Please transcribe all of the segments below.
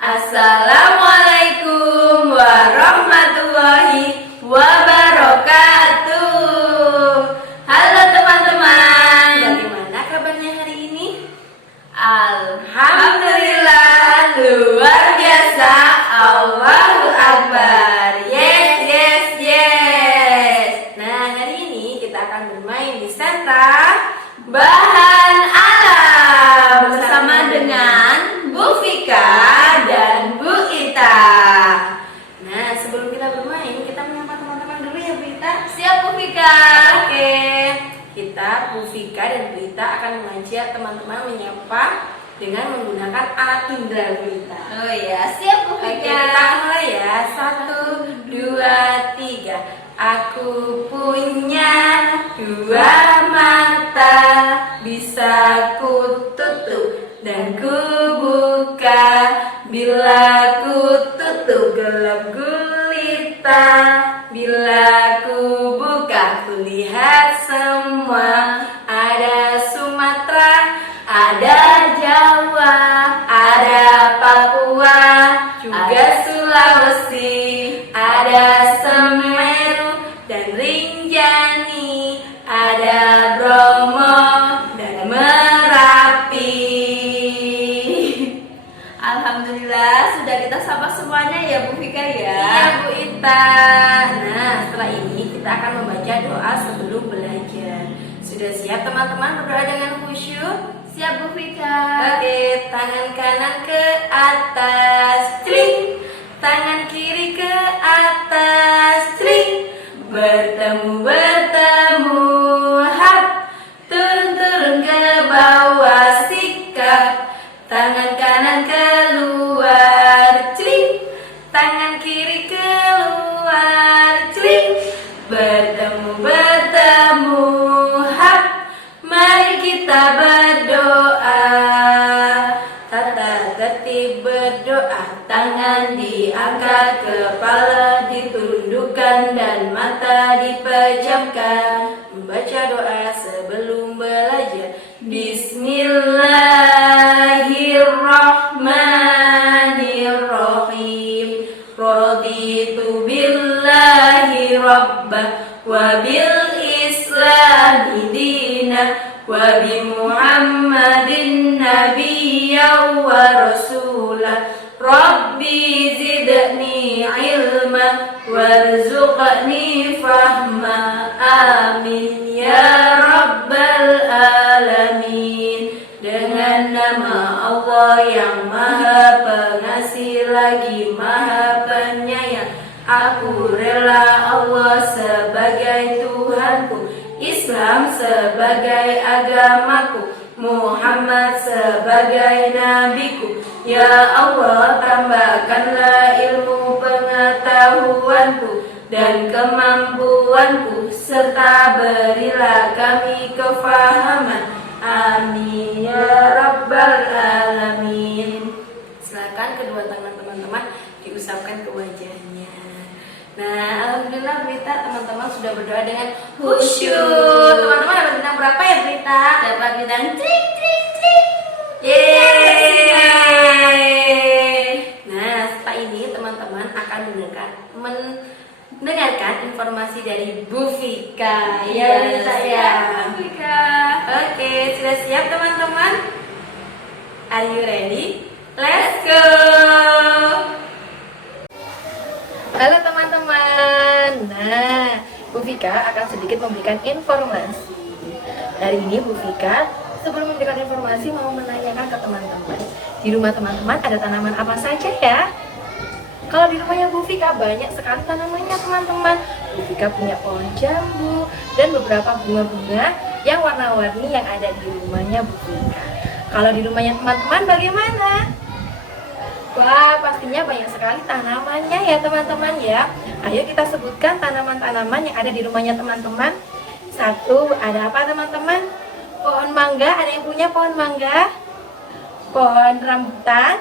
Assalamualaikum warahmatullahi wabarakatuh. Halo teman-teman, bagaimana kabarnya hari ini? Alhamdulillah, luar biasa. Allahu Akbar. Yes, yes, yes. Nah, hari ini kita akan bermain di sentra bahan alam bersama dengan Bu Vika dan Bu Ita. Nah, sebelum kita bermain, kita menyapa teman-teman dulu ya, Bu Ita. Siap, Bu Vika. Oke, kita, Bu Vika dan Bu Ita akan mengajak teman-teman menyapa dengan menggunakan alat indera, Bu Ita. Oh iya, siap, Bu Vika. Oke, kita mulai ya. 1, 2, 3. Aku punya 2 mata, bisa ku tutup dan ku buka. Bila ku tutup gelap gulita, bila ku buka ku lihat semua. Ada Sumatera, ada Jawa, ada Papua, juga Sulawesi, ada Semeru dan Rinjani, ada Bromo dan Merapi. Alhamdulillah sudah kita sapa semuanya ya, Bu Vika ya. Iya, Bu Ita. Nah, setelah ini kita akan membaca doa sebelum belajar. Sudah siap teman-teman berdoa dengan khusyuk? Siap, Bu Vika. Oke, tangan kanan ke atas, tring. Tangan kiri ke atas, tring. Bertemu, hap. Turun ke bawah, sikap. Tangan kanan keluar, tring. Tangan kiri keluar, tring. Bertemu, hap. Mari kita berdoa. Tata tertib berdoa. Tangan diangkat, kepala ditundukkan dan mata dipejamkan. Membaca doa sebelum belajar. Bismillahirrahmanirrahim. Raditu billahi rabbah wa bil islami dina wa bi Muhammadin nabiyyan wa rasulah. Rabbi zidni ilma warzuqni fahma. Amin ya rabbal alamin. Dengan nama Allah yang maha pengasih lagi maha penyayang, aku rela Allah sebagai Tuhanku, Islam sebagai agamaku, Muhammad sebagai nabiku. Ya Allah, tambahkanlah ilmu pengetahuanku dan kemampuanku, serta berilah kami kefahaman. Amin ya rabbal alamin. Silakan kedua tangan teman-teman diusapkan ke wajahnya. Nah, alhamdulillah Brita, teman-teman sudah berdoa dengan khusyuk. Teman-teman dapat bintang berapa ya, Brita? Dapat bintang tring tring tring. Yeay. Nah, setelah ini teman-teman akan mendengarkan informasi dari Bu Vika. Ya, Brita ya. Bu Vika. Oke, sudah siap teman-teman? Are you ready? Let's go. Halo teman-teman. Nah, Bu Vika akan sedikit memberikan informasi. Hari ini Bu Vika sebelum memberikan informasi mau menanyakan ke teman-teman, di rumah teman-teman ada tanaman apa saja ya? Kalau di rumahnya Bu Vika banyak sekali tanamannya teman-teman. Bu Vika punya pohon jambu dan beberapa bunga-bunga yang warna-warni yang ada di rumahnya Bu Vika. Kalau di rumahnya teman-teman bagaimana? Wah, pastinya banyak sekali tanamannya ya teman-teman ya. Ayo kita sebutkan tanaman-tanaman yang ada di rumahnya teman-teman. 1, ada apa teman-teman? Pohon mangga, ada yang punya pohon mangga? Pohon rambutan,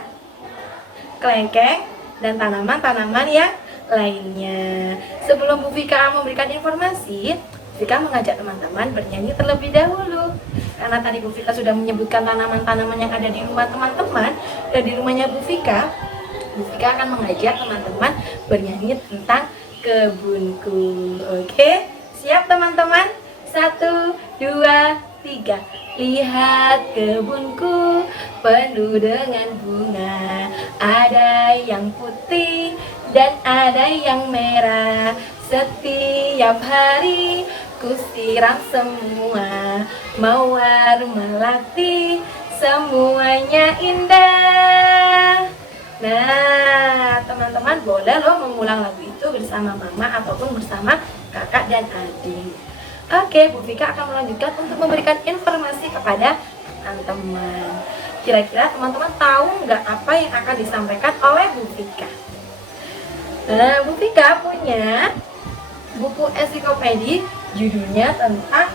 kelengkeng, dan tanaman-tanaman yang lainnya. Sebelum Bu Vika memberikan informasi, Vika mengajak teman-teman bernyanyi terlebih dahulu. Karena tadi Bu Vika sudah menyebutkan tanaman-tanaman yang ada di rumah teman-teman dan di rumahnya Bu Vika, Bu Vika akan mengajak teman-teman bernyanyi tentang kebunku. Oke, siap teman-teman? 1, 2, 3. Lihat kebunku penuh dengan bunga, ada yang putih dan ada yang merah. Setiap hari ku siram semua, mawar melati, semuanya indah. Nah, teman-teman boleh loh mengulang lagu itu bersama mama ataupun bersama kakak dan adik. Oke, Bu Vika akan melanjutkan untuk memberikan informasi kepada teman-teman. Kira-kira teman-teman tahu nggak apa yang akan disampaikan oleh Bu Vika? Nah, Bu Vika punya buku ensiklopedi judulnya tentang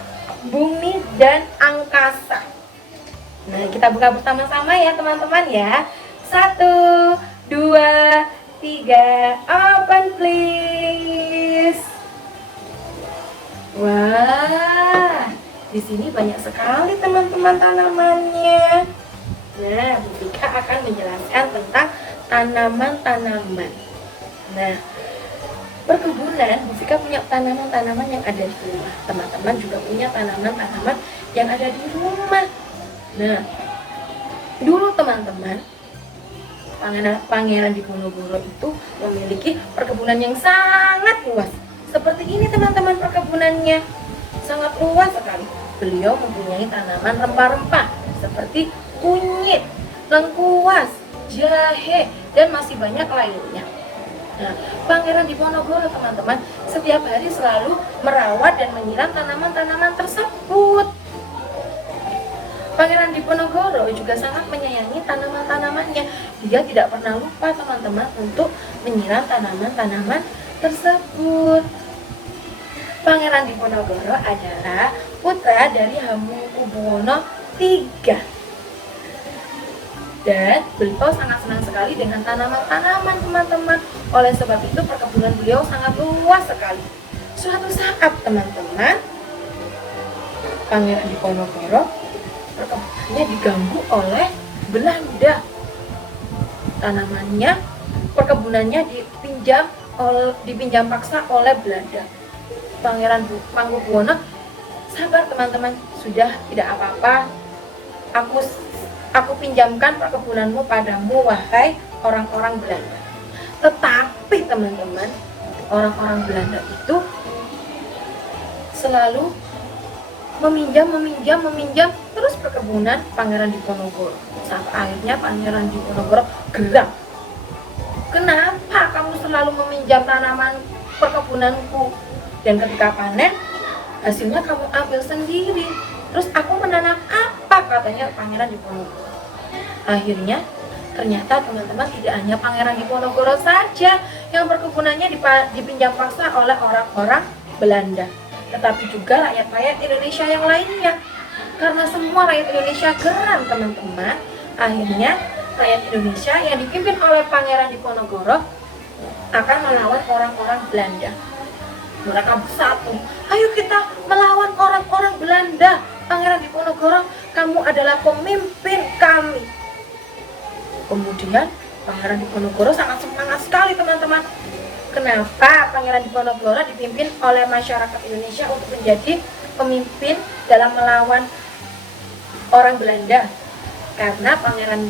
bumi dan angkasa. Nah, kita buka bersama-sama ya teman-teman ya. 1, 2, 3, open please. Wah, di sini banyak sekali teman-teman tanamannya. Nah, Bu Vika akan menjelaskan tentang tanaman-tanaman. Nah, perkebunan, Bu Vika punya tanaman-tanaman yang ada di rumah. Teman-teman juga punya tanaman-tanaman yang ada di rumah. Nah, dulu teman-teman, Pangeran Diponegoro itu memiliki perkebunan yang sangat luas. Seperti ini teman-teman perkebunannya, sangat luas sekali. Beliau mempunyai tanaman rempah-rempah seperti kunyit, lengkuas, jahe, dan masih banyak lainnya. Nah, Pangeran Diponegoro teman-teman setiap hari selalu merawat dan menyiram tanaman-tanaman tersebut. Pangeran Diponegoro juga sangat menyayangi tanaman-tanamannya. Dia tidak pernah lupa teman-teman untuk menyiram tanaman-tanaman tersebut. Pangeran Diponegoro adalah putra dari Hamengkubuwono III. Dan beliau sangat senang sekali dengan tanaman-tanaman teman-teman. Oleh sebab itu perkebunan beliau sangat luas sekali. Suatu saat teman-teman, Pangeran Diponegoro perkebunannya diganggu oleh Belanda. Tanamannya, perkebunannya dipinjam paksa oleh Belanda. Pangeran Mangkubuwono, sabar teman-teman, sudah tidak apa-apa. Aku pinjamkan perkebunanmu padamu, wahai orang-orang Belanda. Tetapi teman-teman, orang-orang Belanda itu selalu meminjam terus perkebunan Pangeran Diponegoro. Sampai akhirnya Pangeran Diponegoro geram. Kenapa kamu selalu meminjam tanaman perkebunanku? Dan ketika panen, hasilnya kamu ambil sendiri. Terus aku menanam apa? Katanya Pangeran Diponegoro. Akhirnya ternyata teman-teman tidak hanya Pangeran Diponegoro saja yang perkebunannya dipinjam paksa oleh orang-orang Belanda, tetapi juga rakyat-rakyat Indonesia yang lainnya. Karena semua rakyat Indonesia geram teman-teman, akhirnya rakyat Indonesia yang dipimpin oleh Pangeran Diponegoro akan melawan orang-orang Belanda. Mereka bersatu, ayo kita melawan orang-orang Belanda. Pangeran Diponegoro, kamu adalah pemimpin kami. Kemudian Pangeran Diponegoro sangat semangat sekali teman-teman. Kenapa Pangeran Diponegoro dipimpin oleh masyarakat Indonesia untuk menjadi pemimpin dalam melawan orang Belanda? Karena Pangeran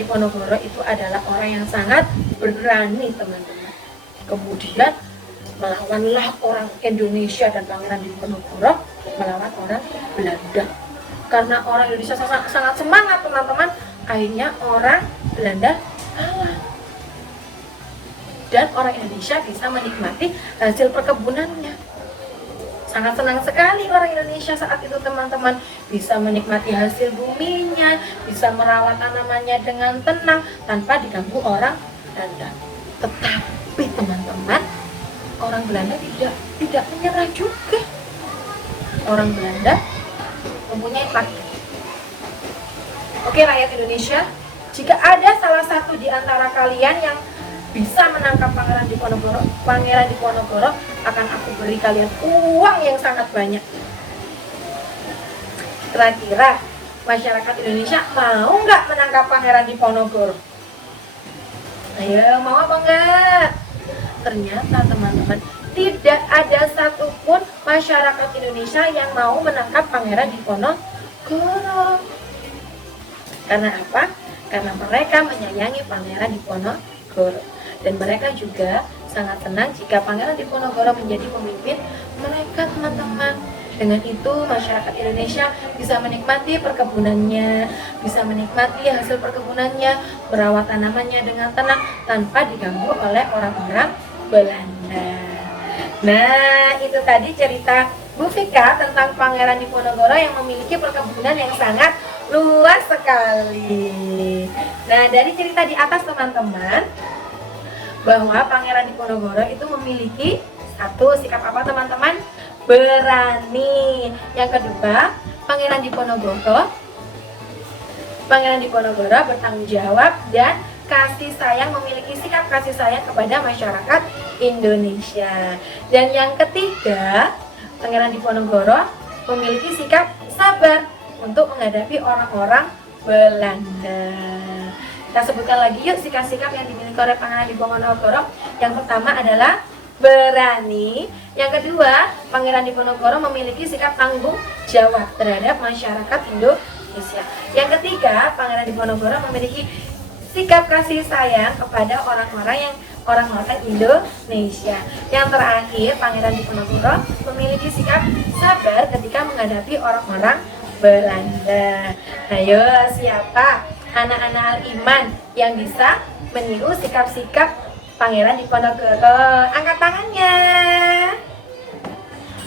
Diponegoro itu adalah orang yang sangat berani teman-teman. Kemudian melawanlah orang Indonesia dan Pangeran Diponegoro melawan orang Belanda. Karena orang Indonesia sangat semangat teman-teman, akhirnya orang Belanda kalah. Dan orang Indonesia bisa menikmati hasil perkebunannya. Sangat senang sekali orang Indonesia saat itu teman-teman, bisa menikmati hasil buminya, bisa merawat tanamannya dengan tenang tanpa diganggu orang Belanda. Tetapi teman-teman, orang Belanda tidak menyerah juga. Orang Belanda mempunyai target. Oke rakyat Indonesia, jika ada salah satu di antara kalian yang bisa menangkap Pangeran Diponegoro, akan aku beri kalian uang yang sangat banyak. Kira-kira masyarakat Indonesia mau nggak menangkap Pangeran Diponegoro? Ayo, mau apa enggak? Ternyata teman-teman, tidak ada satupun masyarakat Indonesia yang mau menangkap Pangeran Diponegoro. Karena apa? Karena mereka menyayangi Pangeran Diponegoro. Dan mereka juga sangat senang jika Pangeran Diponegoro menjadi pemimpin mereka, teman-teman. Dengan itu masyarakat Indonesia bisa menikmati perkebunannya, bisa menikmati hasil perkebunannya, merawat tanamannya dengan tenang tanpa diganggu oleh orang-orang Belanda. Nah, itu tadi cerita Bu Vika tentang Pangeran Diponegoro yang memiliki perkebunan yang sangat luas sekali. Nah, dari cerita di atas teman-teman, bahwa Pangeran Diponegoro itu memiliki satu sikap apa teman-teman? Berani. Yang kedua, Pangeran Diponegoro bertanggung jawab dan kasih sayang, memiliki sikap kasih sayang kepada masyarakat Indonesia. Dan yang ketiga, Pangeran Diponegoro memiliki sikap sabar untuk menghadapi orang-orang Belanda. Kita sebutkan lagi yuk sikap-sikap yang dimiliki oleh Pangeran Diponegoro. Yang pertama adalah berani. Yang kedua, Pangeran Diponegoro memiliki sikap tanggung jawab terhadap masyarakat Indonesia. Yang ketiga, Pangeran Diponegoro memiliki sikap kasih sayang kepada orang-orang Indonesia. Yang terakhir, Pangeran Diponegoro memiliki sikap sabar ketika menghadapi orang-orang Belanda. Ayo, siapa anak-anak Al-Iman yang bisa meniru sikap-sikap Pangeran Diponegoro? Angkat tangannya.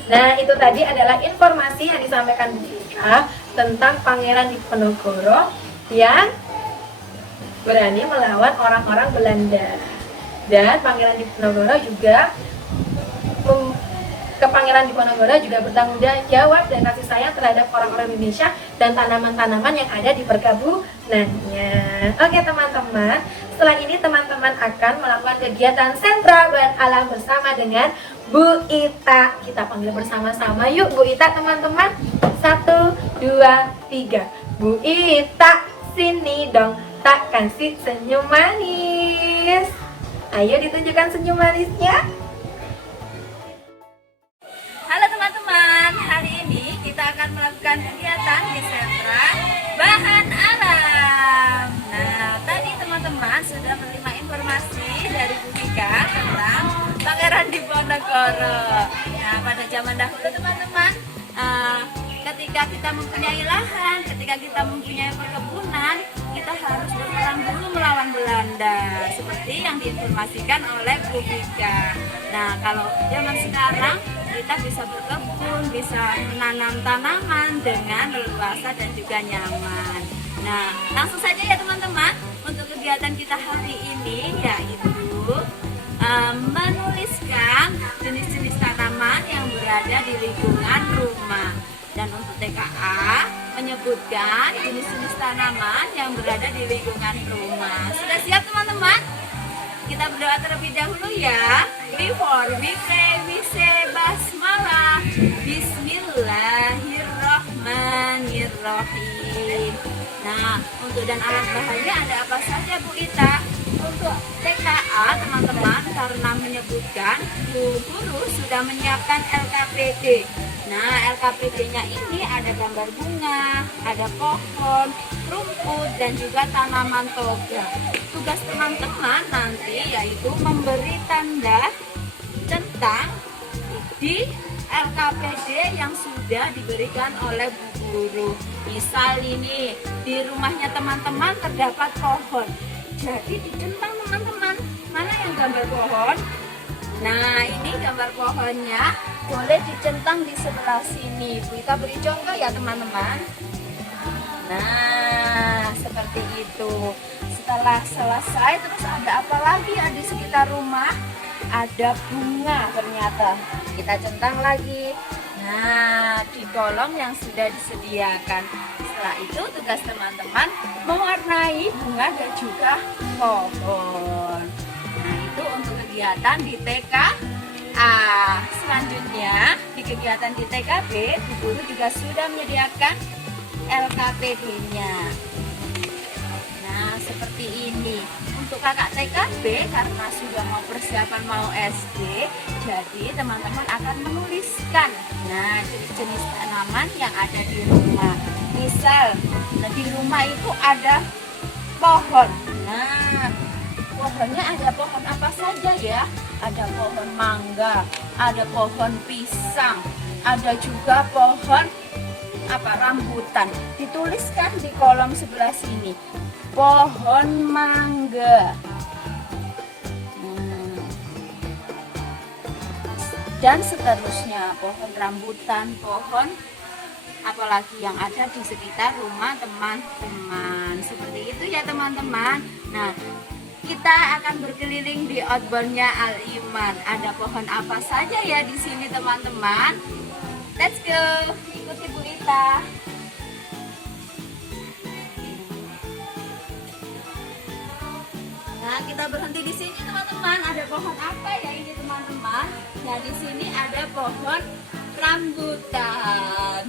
Nah, itu tadi adalah informasi yang disampaikan Bu Vika tentang Pangeran Diponegoro yang berani melawan orang-orang Belanda. Dan Pangeran Diponegoro juga Pangeran Diponegoro juga bertanggung jawab dan kasih sayang terhadap orang-orang Indonesia dan tanaman-tanaman yang ada di perkebunannya. Oke teman-teman, setelah ini teman-teman akan melakukan kegiatan sentra bahan alam bersama dengan Bu Ita. Kita panggil bersama-sama yuk Bu Ita teman-teman. 1, 2, 3. Bu Ita, sini dong, tak kasih senyum manis. Ayo ditunjukkan senyum manisnya. Halo teman-teman, hari ini kita akan melakukan kegiatan di sentra bahan alam. Nah, tadi teman-teman sudah menerima informasi dari Bu Vika tentang Pangeran Diponegoro. Nah, pada zaman dahulu teman-teman, ketika kita mempunyai lahan, ketika kita mempunyai perkebunan, kita harus berperang dulu melawan Belanda, seperti yang diinformasikan oleh Bu Vika. Nah, kalau zaman sekarang kita bisa berkebun, bisa menanam tanaman dengan leluasa dan juga nyaman. Nah, langsung saja ya teman-teman, untuk kegiatan kita hari ini yaitu menuliskan jenis-jenis tanaman yang berada di lingkungan rumah. Dan untuk TKA menyebutkan jenis-jenis tanaman yang berada di lingkungan rumah. Sudah siap teman-teman? Kita berdoa terlebih dahulu ya. Before we pray, we say basmalah. Bismillahirrahmanirrahim. Nah, untuk dan alat bahannya ada apa saja Bu Ita? Untuk TKA teman-teman, karena menyebutkan Bu Guru sudah menyiapkan LKPD. Nah, LKPD-nya ini ada gambar bunga, ada pohon, rumput, dan juga tanaman toga. Tugas teman-teman nanti yaitu memberi tanda tentang di LKPD yang sudah diberikan oleh Bu Guru. Misal ini, di rumahnya teman-teman terdapat pohon. Jadi dicentang teman-teman, mana yang gambar pohon? Nah, ini gambar pohonnya, boleh dicentang di sebelah sini. Kita beri contoh ya teman-teman. Nah, seperti itu. Setelah selesai, terus ada apa lagi ya di sekitar rumah? Ada bunga ternyata. Kita centang lagi. Nah, di kolom yang sudah disediakan. Setelah itu tugas teman-teman mewarnai bunga dan juga pohon. Nah, itu untuk kegiatan di TKA. Selanjutnya di kegiatan di TKB, Bu Guru juga sudah menyediakan LKPD-nya. Nah, seperti ini. untuk kakak TKB karena sudah mau persiapan mau SD, jadi teman-teman akan menuliskan nah jenis-jenis tanaman yang ada di rumah. Misal, nah, di rumah itu ada pohon. Nah, pohonnya ada pohon apa saja ya? Ada pohon mangga, ada pohon pisang, ada juga pohon rambutan. Dituliskan di kolom sebelah sini. Pohon mangga. Dan seterusnya pohon rambutan, pohon apalagi yang ada di sekitar rumah teman-teman. Seperti itu ya teman-teman. Nah, kita akan berkeliling di outboundnya Al Iman. Ada pohon apa saja ya di sini teman-teman? Let's go, ikuti Bu Ita. Nah, kita berhenti di sini teman-teman. Ada pohon apa ya ini teman-teman? Nah, di sini ada pohon rambutan.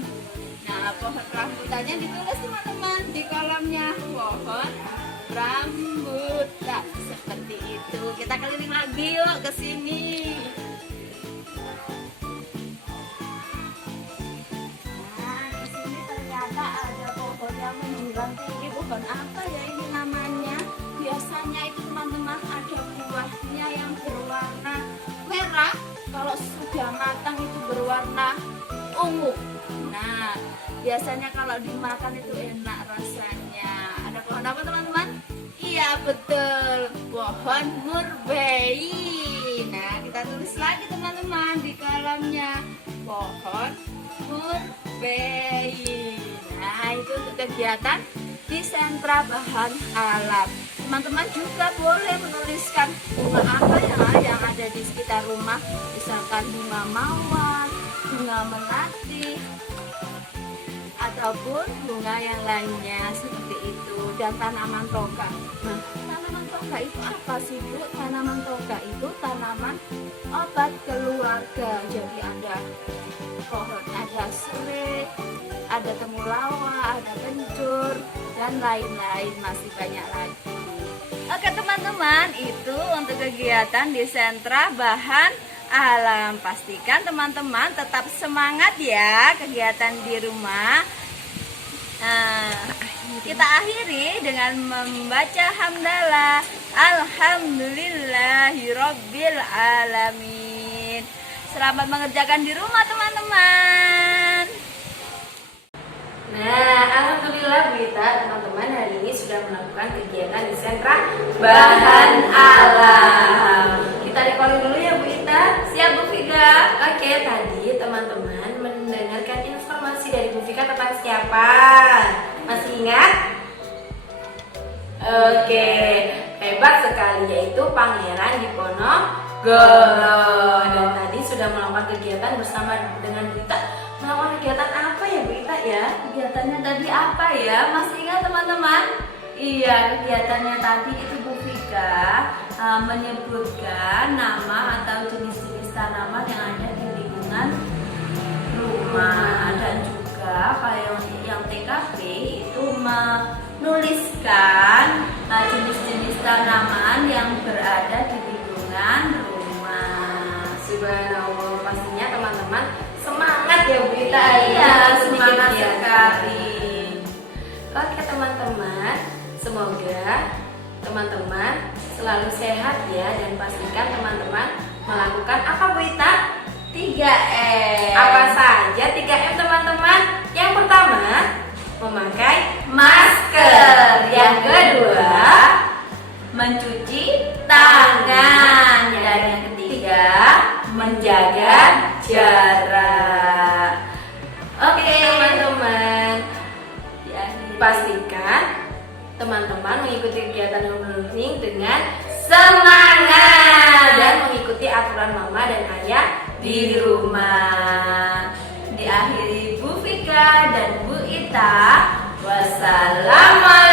Nah, pohon rambutannya ditulis teman-teman di kolomnya. Pohon rambutan. Seperti itu. Kita keliling lagi yuk ke sini. Nah, di sini ternyata ada pohon yang menjulang tinggi. Pohon apa ya ini namanya? Biasanya itu teman-teman ada buahnya yang berwarna merah, kalau sudah matang itu berwarna ungu. Nah, biasanya kalau dimakan itu enak rasanya. Ada pohon apa teman-teman? Iya betul, pohon murbei. Nah, kita tulis lagi teman-teman di kolomnya, pohon murbei. Nah, itu untuk kegiatan di sentra bahan alam. Teman-teman juga boleh menuliskan bunga apa ya yang ada di sekitar rumah, misalkan bunga mawar, bunga melati, ataupun bunga yang lainnya seperti itu. Dan tanaman toga. Nah, tanaman toga itu apa sih Bu? Tanaman toga itu tanaman obat keluarga. Jadi ada pohon, ada serai, ada temulawak, ada kencur, dan lain-lain, masih banyak lagi. Oke teman-teman, itu untuk kegiatan di sentra bahan alam. Pastikan teman-teman tetap semangat ya kegiatan di rumah. Kita akhiri dengan membaca hamdalah. Alhamdulillahirabbil alamin. Selamat mengerjakan di rumah teman-teman. Nah, alhamdulillah Bu Ita, teman-teman hari ini sudah melakukan kegiatan di sentra bahan alam. Kita recording dulu ya Bu Ita. Siap Bu Fika. Oke, tadi teman-teman mendengarkan informasi dari Bu Fika tentang siapa? Masih ingat? Oke, hebat sekali, yaitu Pangeran Diponegoro. Dan tadi sudah melakukan kegiatan bersama dengan Bu Ita. Melakukan kegiatan apa ya Bu Ita ya? Kegiatannya tadi apa ya? Masih ingat teman-teman? Iya, kegiatannya tadi itu Bu Fika menyebutkan nama atau jenis-jenis tanaman yang ada di lingkungan rumah. Dan juga kayak yang TKB itu menuliskan jenis-jenis tanaman yang berada di lingkungan rumah. Subhanallah, pastinya teman-teman semangat ya Bu Ita. Iya, semangat sekali. Oke teman-teman, semoga teman-teman selalu sehat ya, dan pastikan teman-teman melakukan apa Bu Ita? 3M. Apa saja 3M teman-teman? Yang pertama, memakai masker. Yang kedua, mencuci tangan. Dan yang ketiga, menjaga jarak. Oke teman-teman, pastikan teman-teman mengikuti kegiatan learning dengan semangat dan mengikuti aturan mama dan ayah di rumah. Diakhiri Bu Fika dan Bu Ita. Wassalamualaikum